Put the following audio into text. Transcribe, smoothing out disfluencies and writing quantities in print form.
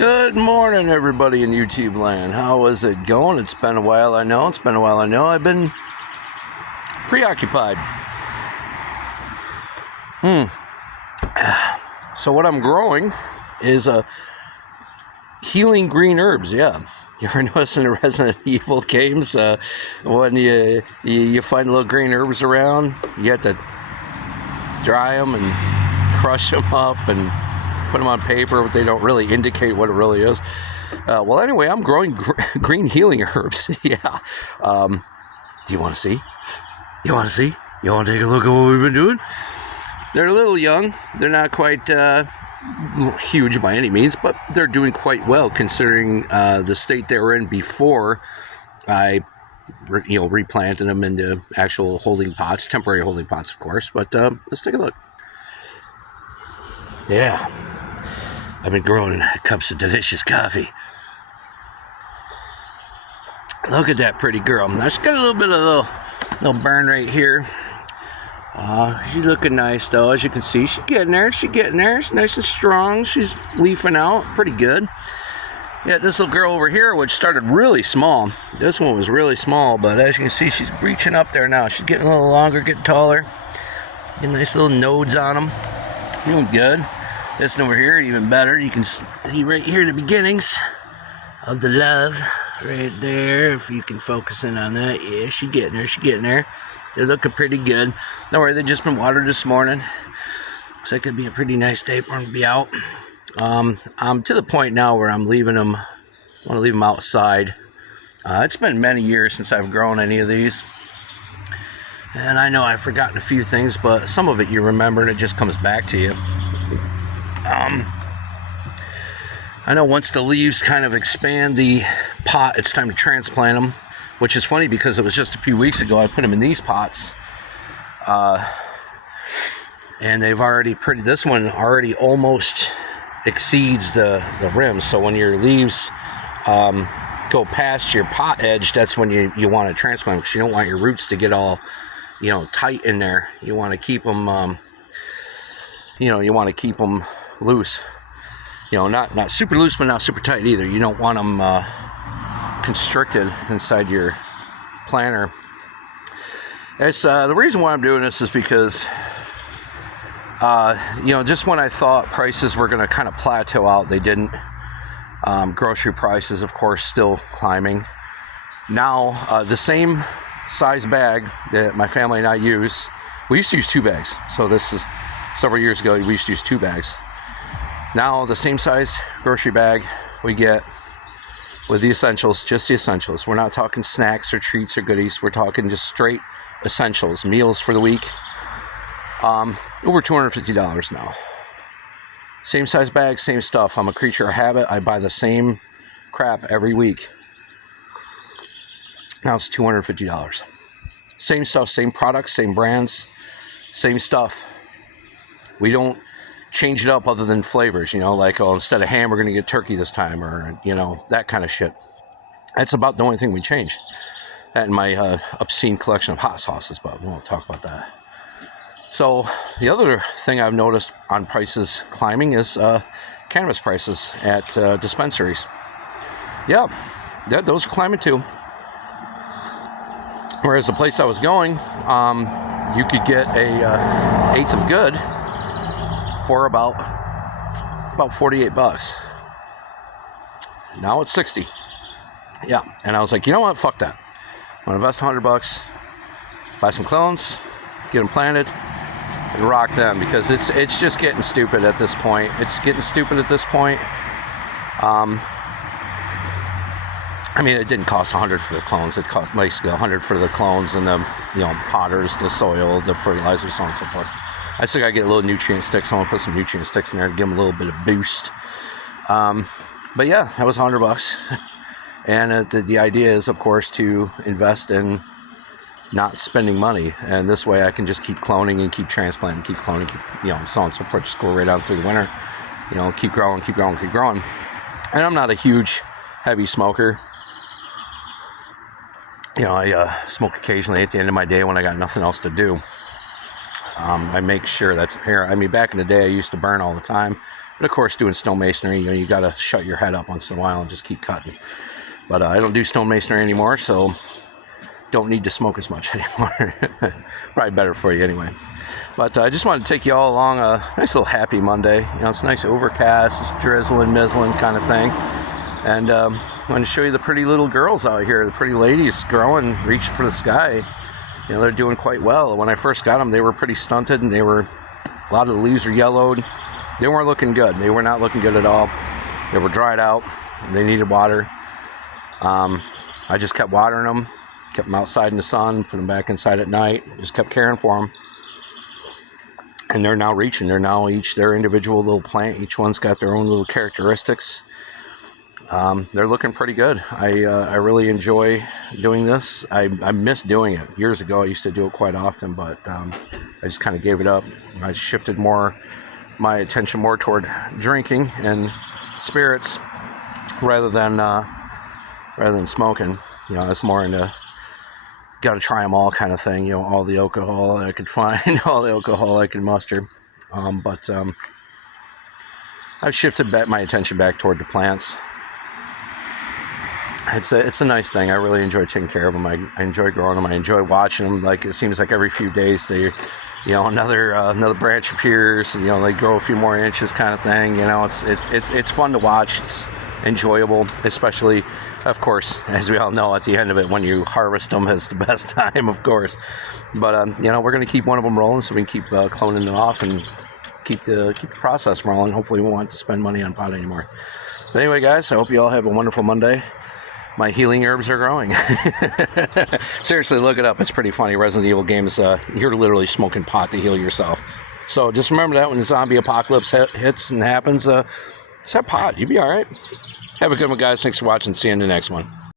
Good morning, everybody in YouTube land. How is it going? It's been a while, I know. I've been preoccupied. So what I'm growing is healing green herbs, yeah. You ever notice in the Resident Evil games, when you find little green herbs around, you have to dry them and crush them up and put them on paper, but they don't really indicate what it really is. Well, anyway, I'm growing green healing herbs. Yeah. Do you want to see? You want to take a look at what we've been doing? They're a little young. They're not quite huge by any means, but they're doing quite well considering the state they were in before I replanted them into actual holding pots, temporary holding pots, of course. But let's take a look. Yeah. I've been growing cups of delicious coffee. Look at that pretty girl. Now she's got a little bit of a little burn right here. She's looking nice though, as you can see. She's getting there. She's nice and strong. She's leafing out pretty good. Yeah, this little girl over here, which started really small. This one was really small, but as you can see, she's reaching up there now. She's getting a little longer, getting taller. Getting nice little nodes on them. Doing good. This one over here, even better. You can see right here the beginnings of the love right there. If you can focus in on that. Yeah, she's getting there. They're looking pretty good. Don't worry, they've just been watered this morning. Looks like it'd be a pretty nice day for them to be out. I'm to the point now where I'm leaving them. I want to leave them outside. It's been many years since I've grown any of these. And I know I've forgotten a few things, but some of it you remember and it just comes back to you. I know once the leaves kind of expand the pot, it's time to transplant them, which is funny because it was just a few weeks ago I put them in these pots, and they've already this one already almost exceeds the rim. So when your leaves go past your pot edge, that's when you want to transplant them, because you don't want your roots to get all tight in there. You want to keep them you want to keep them loose, not super loose, but not super tight either. You don't want them constricted inside your planter. It's the reason why I'm doing this is because just when I thought prices were going to kind of plateau out, they didn't. Grocery prices, of course, still climbing. Now the same size bag that my family and I use, we used to use 2 bags. So this is several years ago, we used to use 2 bags. Now the same size grocery bag we get with the essentials, just the essentials. We're not talking snacks or treats or goodies. We're talking just straight essentials, meals for the week. Over $250 now. Same size bag, same stuff. I'm a creature of habit. I buy the same crap every week. Now it's $250. Same stuff, same products, same brands, same stuff. We don't change it up other than flavors, like, instead of ham, we're going to get turkey this time, or, that kind of shit. That's about the only thing we change. That and my obscene collection of hot sauces, but we won't talk about that. So the other thing I've noticed on prices climbing is cannabis prices at dispensaries. Yeah, those are climbing too. Whereas the place I was going, you could get a eighth of good for about $48. Now it's $60. Yeah, and I was like, you know what? Fuck that. I'm gonna invest $100, buy some clones, get them planted, and rock them, because it's just getting stupid at this point. It didn't cost $100 for the clones. It cost basically $100 for the clones and the potters, the soil, the fertilizer, so on and so forth. I still gotta get a little nutrient sticks. I want to put some nutrient sticks in there to give them a little bit of boost. But yeah, that was $100. And the idea is, of course, to invest in not spending money. And this way I can just keep cloning and keep transplanting, keep cloning, so on and so forth. Just go right on through the winter. Keep growing. And I'm not a huge, heavy smoker. I smoke occasionally at the end of my day when I got nothing else to do. I make sure that's apparent. Back in the day, I used to burn all the time. But of course, doing stonemasonry, you got to shut your head up once in a while and just keep cutting. But I don't do stonemasonry anymore, so don't need to smoke as much anymore. Probably better for you anyway. But I just wanted to take you all along a nice little happy Monday. It's nice overcast, it's drizzling, mizzling kind of thing. And I want to show you the pretty little girls out here, the pretty ladies growing, reaching for the sky. They're doing quite well. When I first got them, they were pretty stunted, and a lot of the leaves are yellowed. They weren't looking good. They were not looking good at all. They were dried out. They needed water. I just kept watering them, kept them outside in the sun, put them back inside at night, just kept caring for them. And they're now reaching. They're now each their individual little plant. Each one's got their own little characteristics. They're looking pretty good. I really enjoy doing this. I miss doing it. Years ago, I used to do it quite often, but I just kind of gave it up. I shifted my attention more toward drinking and spirits rather than smoking. I was more into got to try them all kind of thing. All the alcohol I could find, all the alcohol I could muster. But I've shifted my attention back toward the plants. It's a nice thing. I really enjoy taking care of them. I enjoy growing them. I enjoy watching them. Like, it seems like every few days another branch appears. They grow a few more inches, kind of thing. It's fun to watch. It's enjoyable, especially, of course, as we all know, at the end of it, when you harvest them, is the best time, of course. But we're going to keep one of them rolling, so we can keep cloning it off and keep the process rolling. Hopefully, we won't have to spend money on pot anymore. But anyway, guys, I hope you all have a wonderful Monday. My healing herbs are growing. Seriously, look it up. It's pretty funny. Resident Evil games, you're literally smoking pot to heal yourself. So just remember that when the zombie apocalypse hits and happens, set pot. You'll be all right. Have a good one, guys. Thanks for watching. See you in the next one.